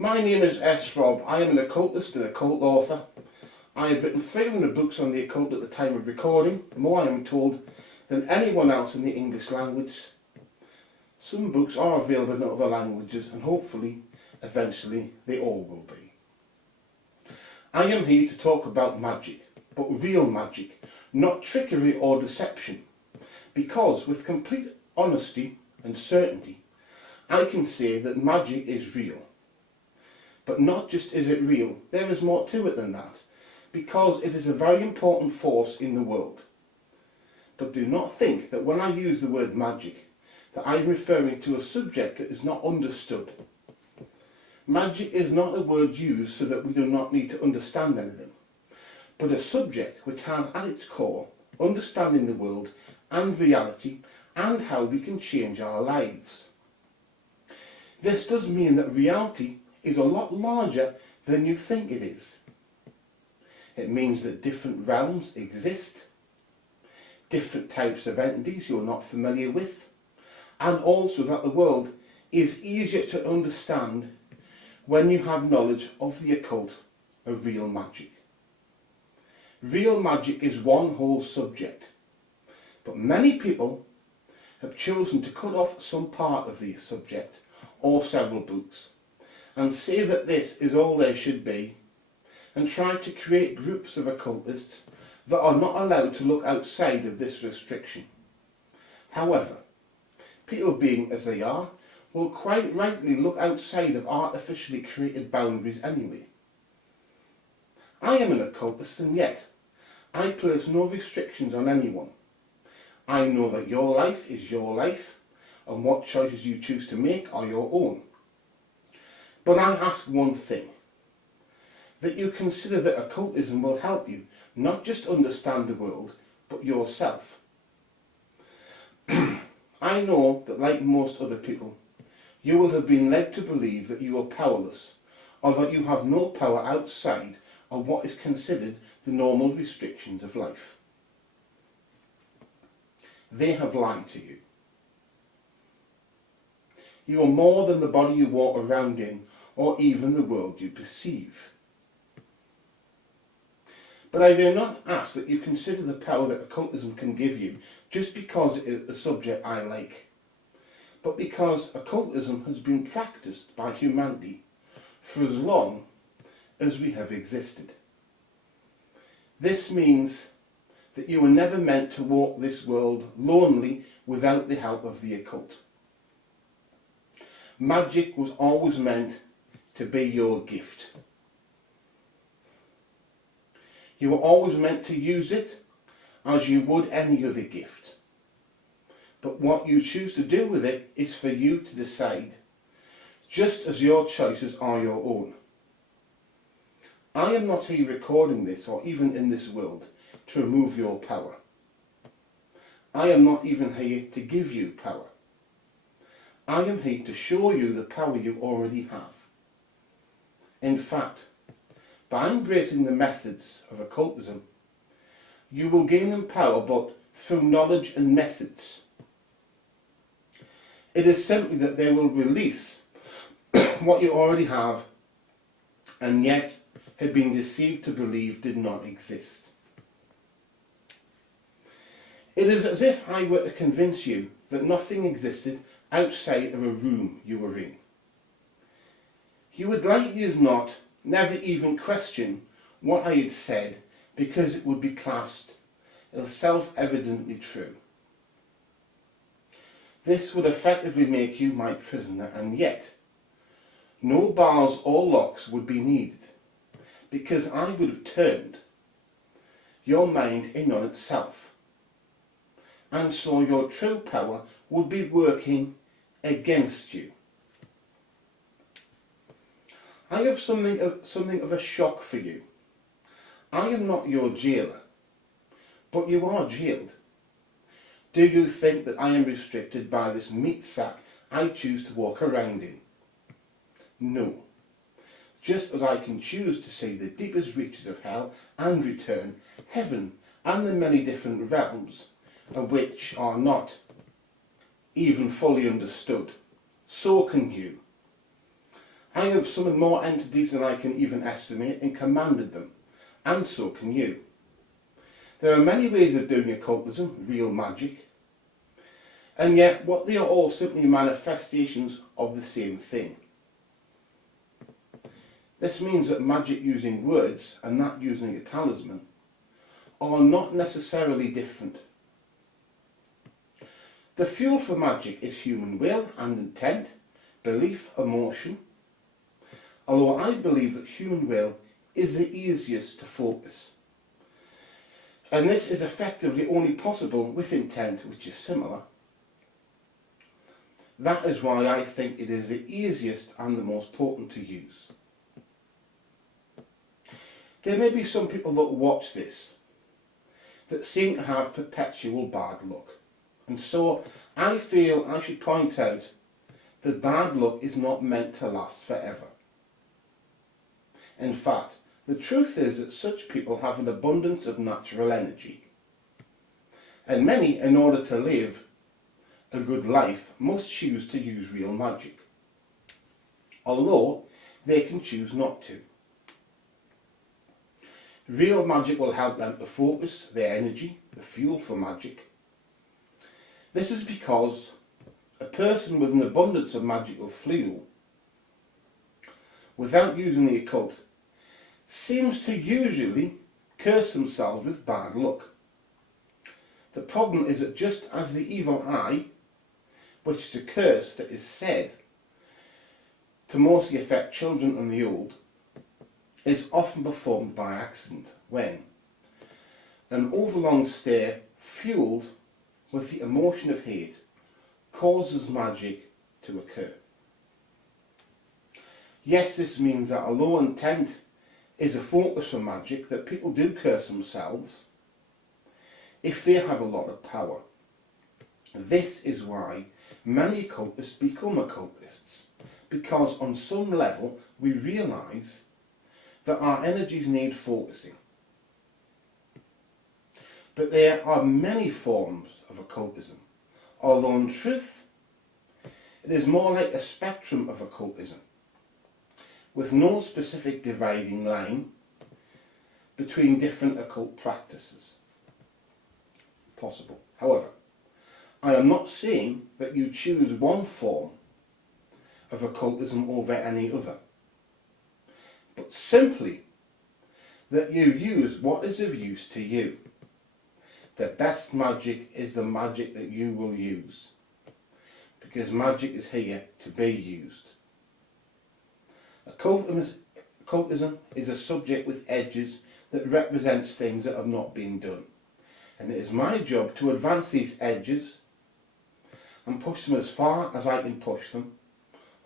My name is S. Rob. I am an occultist and occult author. I have written 300 books on the occult at the time of recording, more I am told than anyone else in the English language. Some books are available in other languages and hopefully, eventually, they all will be. I am here to talk about magic, but real magic, not trickery or deception, because with complete honesty and certainty, I can say that magic is real. But not just is it real, there is more to it than that, because it is a very important force in the world. But do not think that when I use the word magic, that I am referring to a subject that is not understood. Magic is not a word used so that we do not need to understand anything, but a subject which has at its core understanding the world and reality and how we can change our lives. This does mean that reality is a lot larger than you think it is. It means that different realms exist, different types of entities you're not familiar with, and also that the world is easier to understand when you have knowledge of the occult of real magic. Real magic is one whole subject, but many people have chosen to cut off some part of the subject or several books and say that this is all there should be, and try to create groups of occultists that are not allowed to look outside of this restriction. However, people being as they are, will quite rightly look outside of artificially created boundaries anyway. I am an occultist, and yet I place no restrictions on anyone. I know that your life is your life, and what choices you choose to make are your own. But I ask one thing, that you consider that occultism will help you not just understand the world, but yourself. I know that like most other people, you will have been led to believe that you are powerless, or that you have no power outside of what is considered the normal restrictions of life. They have lied to you. You are more than the body you walk around in, or even the world you perceive. But I do not ask that you consider the power that occultism can give you just because it is a subject I like, but because occultism has been practiced by humanity for as long as we have existed. This means that you were never meant to walk this world lonely without the help of the occult. Magic was always meant to be your gift. You were always meant to use it as you would any other gift. But what you choose to do with it is for you to decide, just as your choices are your own. I am not here recording this or even in this world to remove your power. I am not even here to give you power. I am here to show you the power you already have. In fact, by embracing the methods of occultism, you will gain in power, but through knowledge and methods. It is simply that they will release what you already have and yet had been deceived to believe did not exist. It is as if I were to convince you that nothing existed outside of a room you were in. You would likely as not never even question what I had said, because it would be classed as self-evidently true. This would effectively make you my prisoner, and yet no bars or locks would be needed, because I would have turned your mind in on itself, and so your true power would be working against you. I have something of a shock for you. I am not your jailer, but you are jailed. Do you think that I am restricted by this meat sack I choose to walk around in? No. Just as I can choose to see the deepest reaches of hell and return, heaven and the many different realms, which are not even fully understood, so can you. I have summoned more entities than I can even estimate and commanded them, and so can you. There are many ways of doing occultism, real magic, and yet what they are all simply manifestations of the same thing. This means that magic using words and that using a talisman are not necessarily different. The fuel for magic is human will and intent, belief, emotion, although I believe that human will is the easiest to focus. And this is effectively only possible with intent, which is similar. That is why I think it is the easiest and the most potent to use. There may be some people that watch this that seem to have perpetual bad luck. And so I feel I should point out that bad luck is not meant to last forever. In fact, the truth is that such people have an abundance of natural energy. And many, in order to live a good life, must choose to use real magic, although they can choose not to. Real magic will help them to focus their energy, the fuel for magic. This is because a person with an abundance of magical fuel, without using the occult, seems to usually curse themselves with bad luck. The problem is that just as the evil eye, which is a curse that is said to mostly affect children and the old, is often performed by accident when an overlong stare fueled with the emotion of hate causes magic to occur. Yes, this means that although intent is a focus for magic, that people do curse themselves if they have a lot of power. This is why many occultists become occultists, because on some level we realise that our energies need focusing. But there are many forms of occultism, although in truth it is more like a spectrum of occultism, with no specific dividing line between different occult practices possible. However, I am not saying that you choose one form of occultism over any other, but simply that you use what is of use to you. The best magic is the magic that you will use, because magic is here to be used. Occultism is a subject with edges that represents things that have not been done, and it is my job to advance these edges and push them as far as I can push them,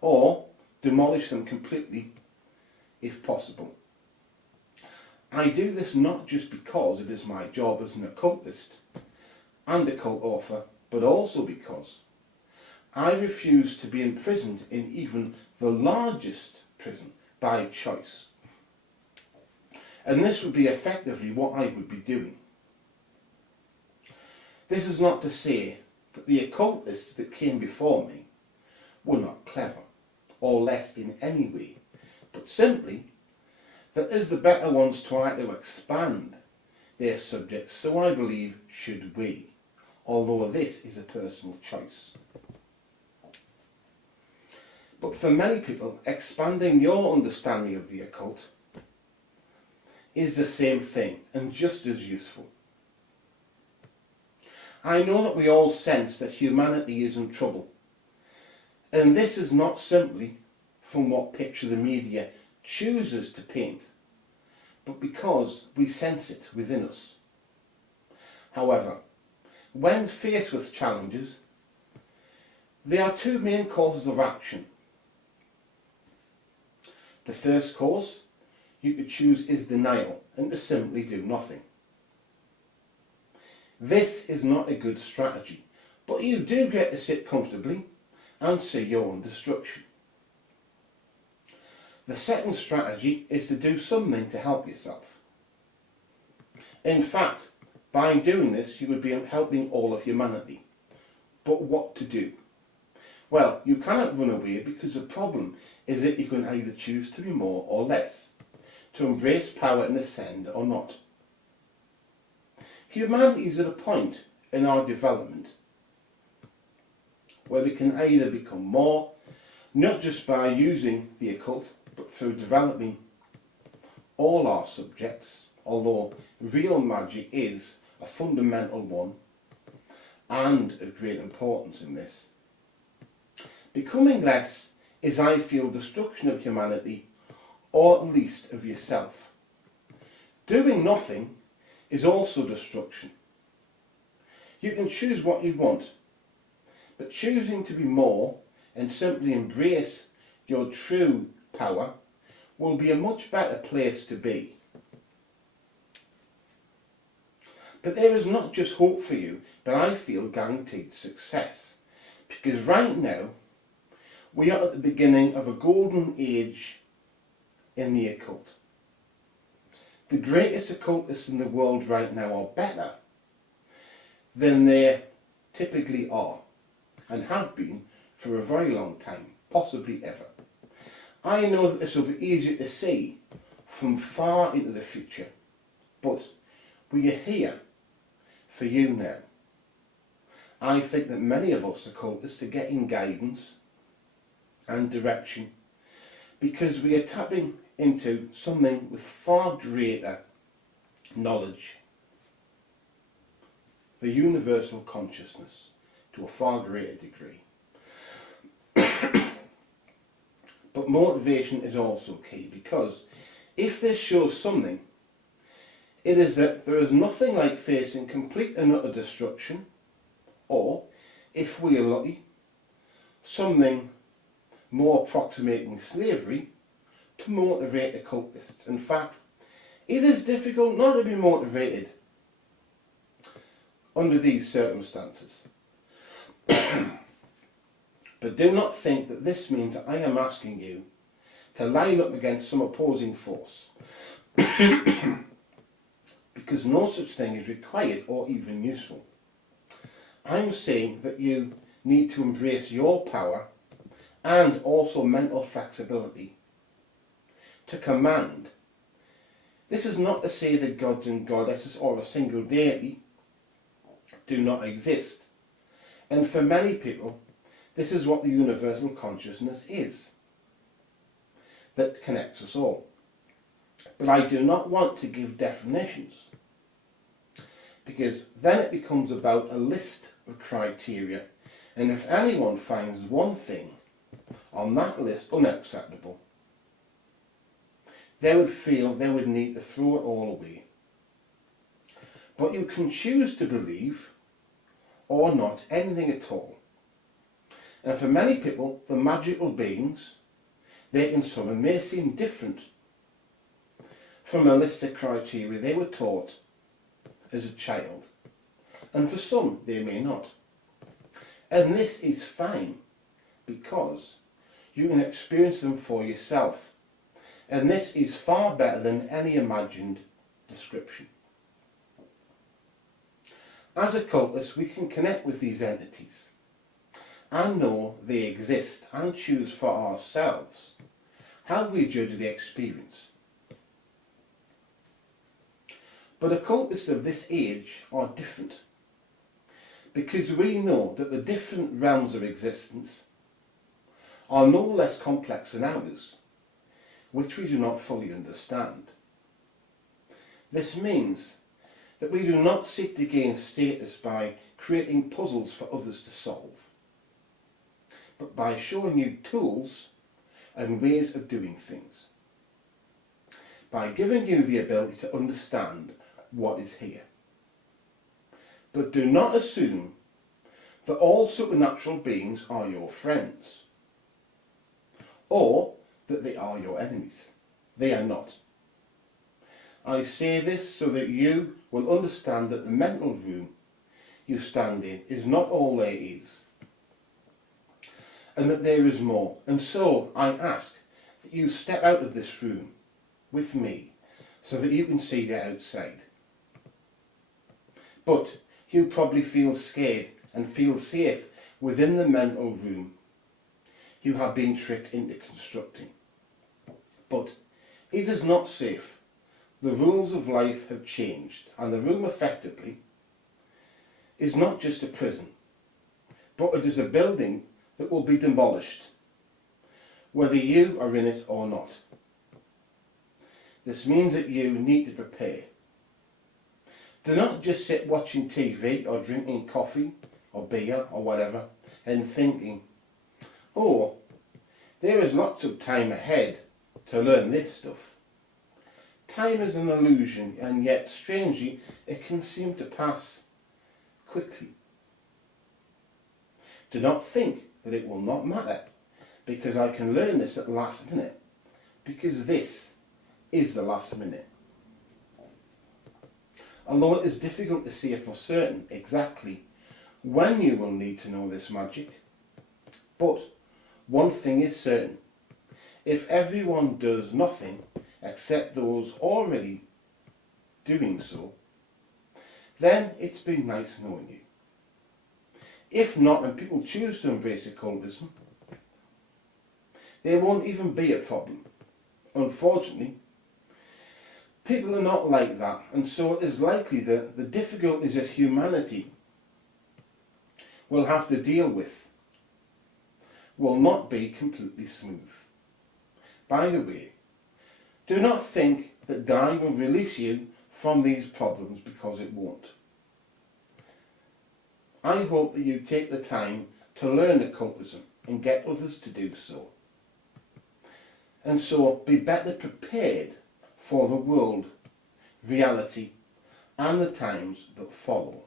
or demolish them completely if possible. I do this not just because it is my job as an occultist and occult author, but also because I refuse to be imprisoned in even the largest prison by choice. And this would be effectively what I would be doing. This is not to say that the occultists that came before me were not clever or less in any way, but simply that as the better ones try to expand their subjects, so I believe should we, although this is a personal choice. But for many people, expanding your understanding of the occult is the same thing and just as useful. I know that we all sense that humanity is in trouble, and this is not simply from what picture the media chooses to paint, but because we sense it within us. However, when faced with challenges, there are two main courses of action. The first course you could choose is denial and to simply do nothing. This is not a good strategy, but you do get to sit comfortably and see your own destruction. The second strategy is to do something to help yourself. In fact, by doing this, you would be helping all of humanity. But what to do? Well, you cannot run away because the problem is that you can either choose to be more or less, to embrace power and ascend or not. Humanity is at a point in our development where we can either become more, not just by using the occult, but through developing all our subjects, although real magic is a fundamental one and of great importance in this. Becoming less is, I feel, destruction of humanity, or at least of yourself. Doing nothing is also destruction. You can choose what you want, but choosing to be more and simply embrace your true power will be a much better place to be. But there is not just hope for you, but I feel guaranteed success. Because right now, we are at the beginning of a golden age in the occult. The greatest occultists in the world right now are better than they typically are, and have been for a very long time, possibly ever. I know that this will be easier to see from far into the future, but we are here for you now. I think that many of us occultists are getting guidance and direction because we are tapping into something with far greater knowledge, the universal consciousness, to a far greater degree. But motivation is also key, because if this shows something, it is that there is nothing like facing complete and utter destruction, or, if we are lucky, something more approximating slavery to motivate occultists. In fact, it is difficult not to be motivated under these circumstances. But do not think that this means that I am asking you to line up against some opposing force. Because no such thing is required or even useful. I'm saying that you need to embrace your power and also mental flexibility to command. This is not to say that gods and goddesses or a single deity do not exist. And for many people, this is what the universal consciousness is, that connects us all. But I do not want to give definitions, because then it becomes about a list of criteria, and if anyone finds one thing on that list unacceptable, they would feel they would need to throw it all away. But you can choose to believe or not anything at all. And for many people, the magical beings they can summon may seem different from a list of criteria they were taught as a child. And for some, they may not. And this is fine, because you can experience them for yourself. And this is far better than any imagined description. As occultists, we can connect with these entities and know they exist and choose for ourselves how we judge the experience. But occultists of this age are different, because we know that the different realms of existence are no less complex than ours, which we do not fully understand. This means that we do not seek to gain status by creating puzzles for others to solve, but by showing you tools and ways of doing things, by giving you the ability to understand what is here. But do not assume that all supernatural beings are your friends, or that they are your enemies. They are not. I say this so that you will understand that the mental room you stand in is not all there is, and that there is more. And so I ask that you step out of this room with me so that you can see the outside. But you probably feel scared and feel safe within the mental room. you have been tricked into constructing. But it is not safe. The rules of life have changed, and the room effectively is not just a prison, but it is a building that will be demolished, whether you are in it or not. This means that you need to prepare. Do not just sit watching TV or drinking coffee or beer or whatever and thinking, oh, there is lots of time ahead to learn this stuff. Time is an illusion, and yet strangely it can seem to pass quickly. Do not think that it will not matter because I can learn this at the last minute, because this is the last minute. Although it is difficult to say for certain exactly when you will need to know this magic, but one thing is certain: if everyone does nothing except those already doing so, then it's been nice knowing you. If not, and people choose to embrace occultism, there won't even be a problem. Unfortunately, people are not like that, and so it is likely that the difficulties that humanity will have to deal with will not be completely smooth. By the way, do not think that dying will release you from these problems, because it won't. I hope that you take the time to learn occultism and get others to do so. And so be better prepared for the world, reality, and the times that follow.